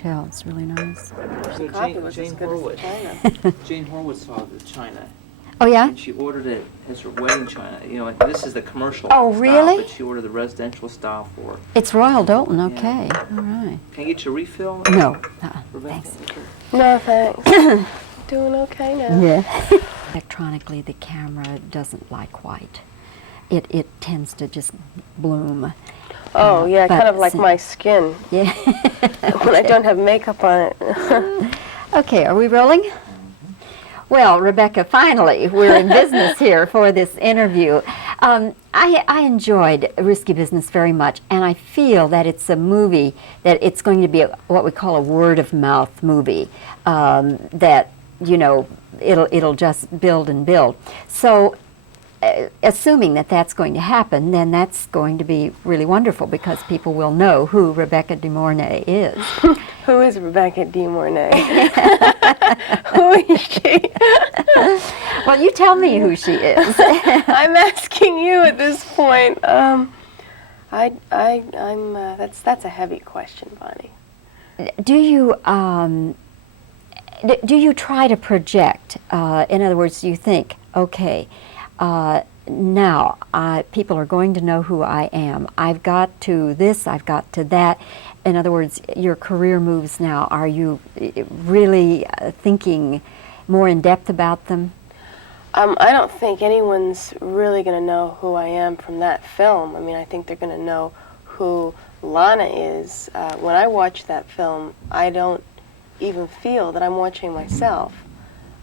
hotel. It's really nice. So coffee was as Jane good as the Horwitz. china. Jane Horwitz saw the china, Oh, yeah? and she ordered it as her wedding china. You know, this is the commercial Oh, style, really? but she ordered the residential style for. It's Royal Doulton, Yeah. okay. All right. Can I get you a refill? No. Rebecca? Thanks. No, thanks. Doing okay now. Yeah. Electronically, the camera doesn't like white. It tends to just bloom. Oh, yeah, but kind of like sin- my skin Yeah. when I don't have makeup on it. Okay, are we rolling? Well, Rebecca, finally, we're in business here for this interview. I enjoyed Risky Business very much, and I feel that it's a movie that it's going to be what we call a word-of-mouth movie, that, you know, it'll just build and build. So, assuming that that's going to happen, then that's going to be really wonderful because people will know who Rebecca de Mornay is. Who is Rebecca de Mornay? Who is she? Well, you tell me who she is. I'm asking you at this point. That's a heavy question, Bonnie. Do you try to project? In other words, you think, okay, now people are going to know who I am. I've got to this, I've got to that. In other words, your career moves now. Are you really thinking more in depth about them? I don't think anyone's really going to know who I am from that film. I mean, I think they're going to know who Lana is. When I watch that film, I don't even feel that I'm watching myself.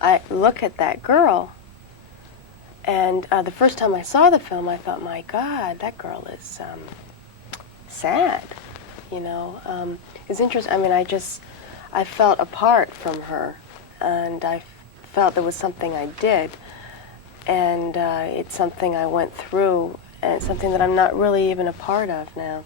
I look at that girl, and the first time I saw the film, I thought, my God, that girl is sad. You know, it's interesting. I mean, I felt apart from her, and I felt there was something I did, and it's something I went through, and it's something that I'm not really even a part of now.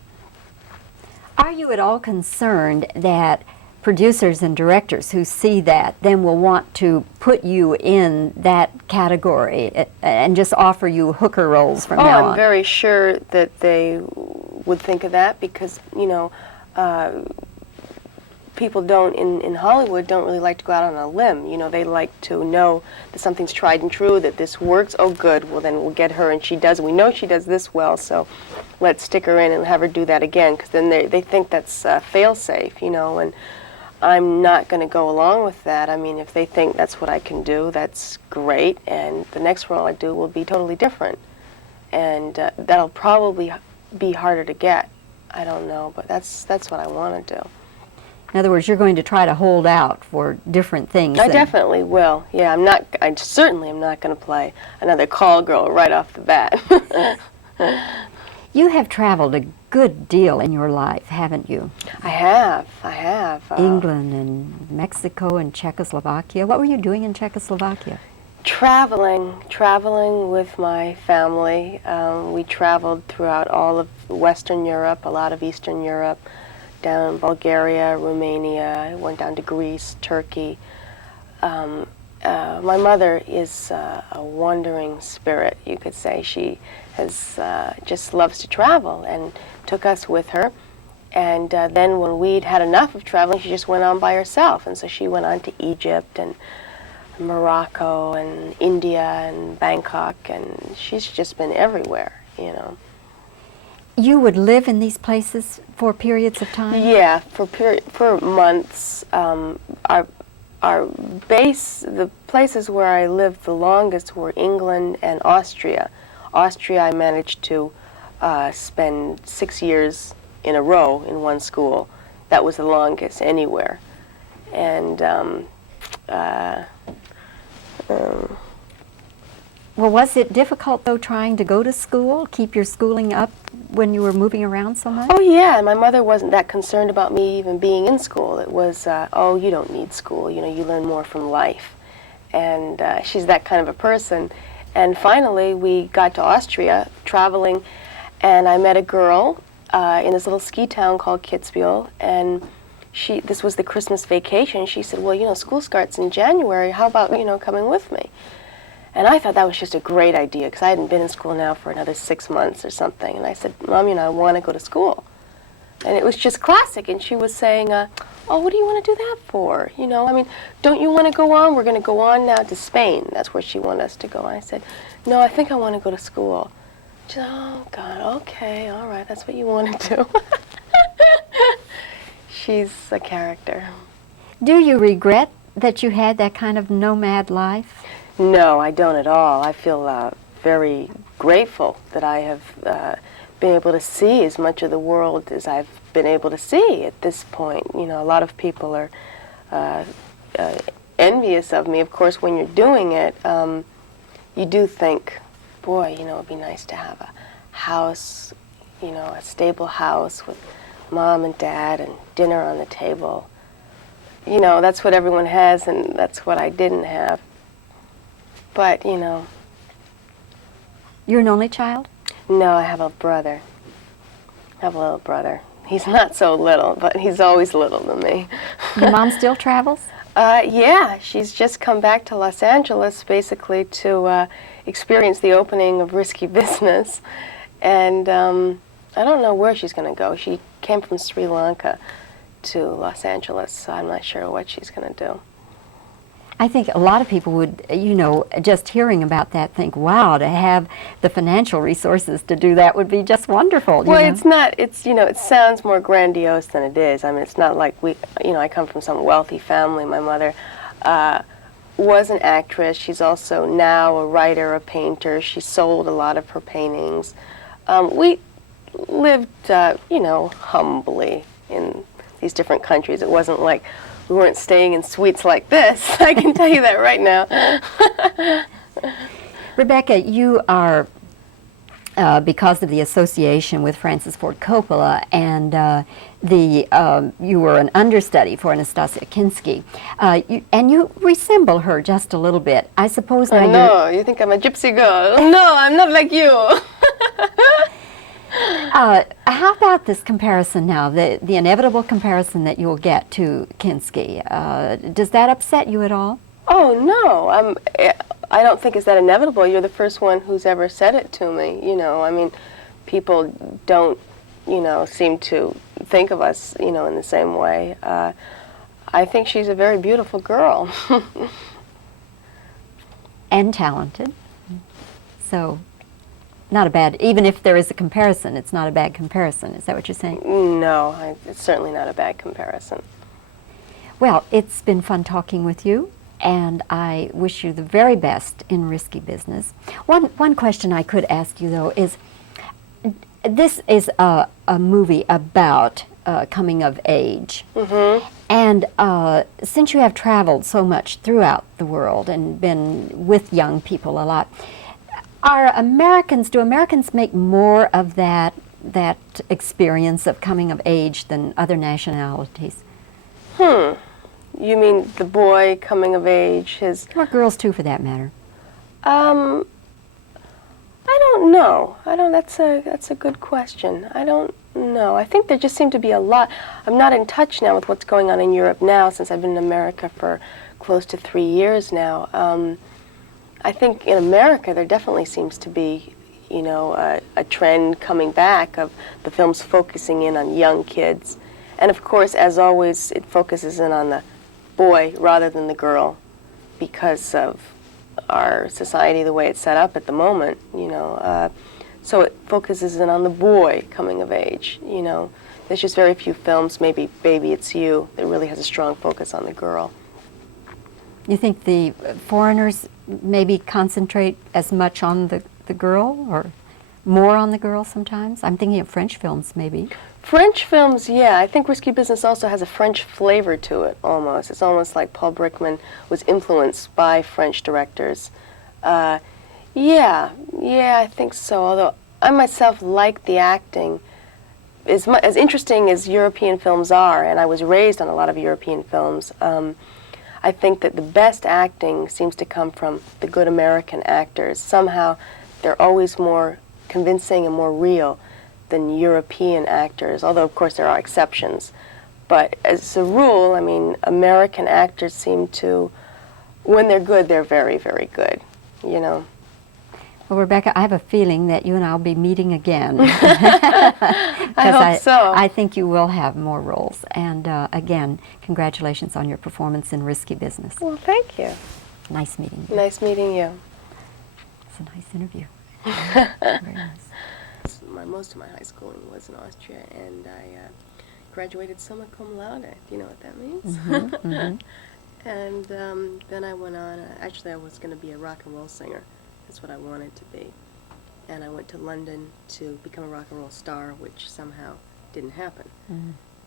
Are you at all concerned that producers and directors who see that then will want to put you in that category and just offer you hooker roles from now on? I'm very sure that they would think of that because, you know, people don't, in Hollywood, don't really like to go out on a limb. You know, they like to know that something's tried and true, that this works. Oh, good. Well, then we'll get her, and she does. We know she does this well, so let's stick her in and have her do that again, because then they think that's fail-safe, you know, and I'm not going to go along with that. I mean, if they think that's what I can do, that's great, and the next role I do will be totally different. And that'll probably be harder to get. I don't know, but that's what I want to do. In other words, you're going to try to hold out for different things. I definitely will. Yeah, I certainly am not going to play another call girl right off the bat. You have traveled a good deal in your life, haven't you? I have. England and Mexico and Czechoslovakia. What were you doing in Czechoslovakia? Traveling with my family. We traveled throughout all of Western Europe, a lot of Eastern Europe, down in Bulgaria, Romania. I went down to Greece, Turkey. My mother is a wandering spirit, you could say. She has just loves to travel and took us with her. And then when we'd had enough of traveling, she just went on by herself. And so she went on to Egypt and Morocco and India and Bangkok, and she's just been everywhere, you know. You would live in these places for periods of time? Yeah, for months. Our base, the places where I lived the longest were England and Austria. Austria, I managed to spend 6 years in a row in one school. That was the longest anywhere. And well, was it difficult, though, trying to go to school, keep your schooling up when you were moving around so much? Oh, yeah. My mother wasn't that concerned about me even being in school. It was, oh, you don't need school. You know, you learn more from life. And she's that kind of a person. And finally, we got to Austria, traveling, and I met a girl in this little ski town called Kitzbühel, and this was the Christmas vacation. She said, well, you know, school starts in January. How about, you know, coming with me? And I thought that was just a great idea because I hadn't been in school now for another 6 months or something. And I said, Mom, you know, I want to go to school. And it was just classic. And she was saying, oh, what do you want to do that for? You know, I mean, don't you want to go on? We're going to go on now to Spain. That's where she wanted us to go. I said, no, I think I want to go to school. She said, oh, God, okay, all right, that's what you want to do. She's a character. Do you regret that you had that kind of nomad life? No, I don't at all. I feel very grateful that I have been able to see as much of the world as I've been able to see at this point. You know, a lot of people are envious of me. Of course, when you're doing it, you do think, boy, you know, it'd be nice to have a house, you know, a stable house with Mom and Dad and dinner on the table. You know, that's what everyone has, and that's what I didn't have. But, you know. You're an only child? No, I have a brother. I have a little brother. He's not so little, but he's always little to me. Your mom still travels? Yeah, she's just come back to Los Angeles basically to experience the opening of Risky Business. And I don't know where she's going to go. She came from Sri Lanka to Los Angeles, so I'm not sure what she's going to do. I think a lot of people would, you know, just hearing about that think, wow, to have the financial resources to do that would be just wonderful. Well, you know? it's not, it's, you know, it sounds more grandiose than it is. I mean, it's not like you know, I come from some wealthy family. My mother was an actress. She's also now a writer, a painter. She sold a lot of her paintings. We lived, you know, humbly in these different countries. It wasn't like we weren't staying in suites like this. I can tell you that right now. Rebecca, you are, because of the association with Francis Ford Coppola, and you were an understudy for Anastasia Kinski, and you resemble her just a little bit. I suppose now No, you think I'm a gypsy girl. No, I'm not like you. How about this comparison now, the inevitable comparison that you'll get to Kinski? Does that upset you at all? Oh, no. I don't think it's that inevitable. You're the first one who's ever said it to me. You know, I mean, people don't, you know, seem to think of us, you know, in the same way. I think she's a very beautiful girl. And talented. So, not a bad, even if there is a comparison, it's not a bad comparison. Is that what you're saying? No, it's certainly not a bad comparison. Well, it's been fun talking with you, and I wish you the very best in Risky Business. One question I could ask you, though, is this is a movie about coming of age. Mm-hmm. And since you have traveled so much throughout the world and been with young people a lot, do Americans make more of that experience of coming of age than other nationalities? You mean the boy coming of age, or girls too, for that matter? I don't know. That's a good question. I don't know. I think there just seem to be a lot. I'm not in touch now with what's going on in Europe now, since I've been in America for close to 3 years now. I think in America there definitely seems to be, you know, a trend coming back of the films focusing in on young kids. And of course, as always, it focuses in on the boy rather than the girl because of our society, the way it's set up at the moment, you know. So it focuses in on the boy coming of age, you know. There's just very few films, maybe Baby It's You, that really has a strong focus on the girl. You think the foreigners maybe concentrate as much on the girl, or more on the girl sometimes? I'm thinking of French films, maybe. French films, yeah. I think Risky Business also has a French flavor to it, almost. It's almost like Paul Brickman was influenced by French directors. Yeah, I think so. Although I myself like the acting. As interesting as European films are, and I was raised on a lot of European films, I think that the best acting seems to come from the good American actors. Somehow they're always more convincing and more real than European actors, although of course there are exceptions. But as a rule, I mean, American actors seem to, when they're good, they're very, very good, you know. Well, Rebecca, I have a feeling that you and I will be meeting again. I hope so. I think you will have more roles. And again, congratulations on your performance in Risky Business. Well, thank you. Nice meeting you. Nice meeting you. It's a nice interview. Very nice. Most of my high schooling was in Austria, and I graduated summa cum laude. Do you know what that means? And then I went on. Actually, I was going to be a rock and roll singer. That's what I wanted to be. And I went to London to become a rock and roll star, which somehow didn't happen.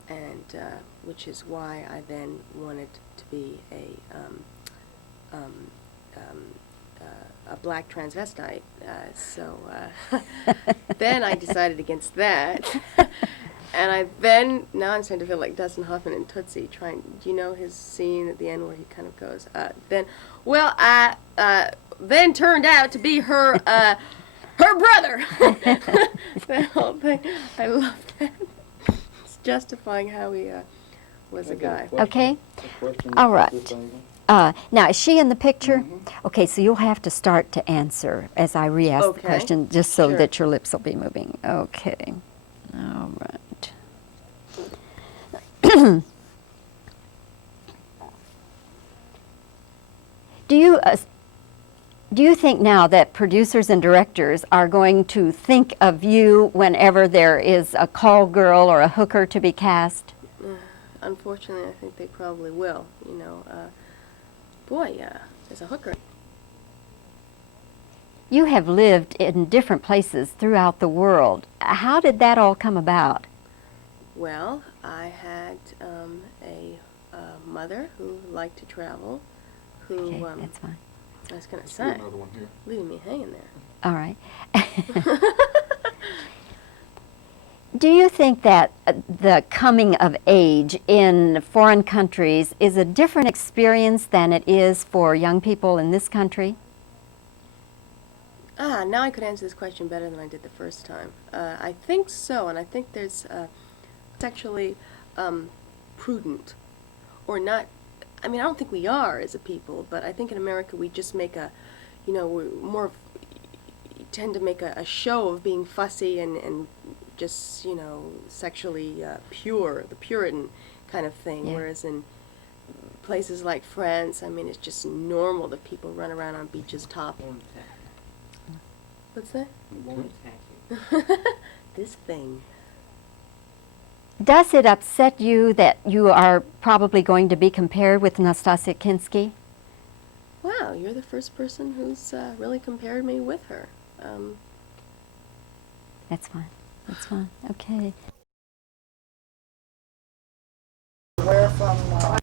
And which is why I then wanted to be a black transvestite. So then I decided against that. And now I'm starting to feel like Dustin Hoffman in Tootsie, do you know his scene at the end where he kind of goes, I then turned out to be her brother. That whole thing, I love that. It's justifying how he was a guy. Okay. All right. Now, is she in the picture? Okay, so you'll have to start to answer as I re-ask the question, just so that your lips will be moving. Okay. All right. Do you think now that producers and directors are going to think of you whenever there is a call girl or a hooker to be cast? Unfortunately, I think they probably will. You know, there's a hooker. You have lived in different places throughout the world. How did that all come about? Well, I had a mother who liked to travel, Okay, that's fine. I was going to say, another one here. leaving me hanging there. All right. Do you think that the coming of age in foreign countries is a different experience than it is for young people in this country? Now I could answer this question better than I did the first time. I think so, and I think there's sexually prudent, or not. I mean, I don't think we are as a people, but I think in America we just make we tend to make a show of being fussy and just, sexually pure, the Puritan kind of thing, Yeah. whereas in places like France, I mean, it's just normal that people run around on beaches topless. What's that? This thing. Does it upset you that you are probably going to be compared with Nastasia Kinski? Wow, you're the first person who's really compared me with her. That's fine. That's fine. Okay. Where from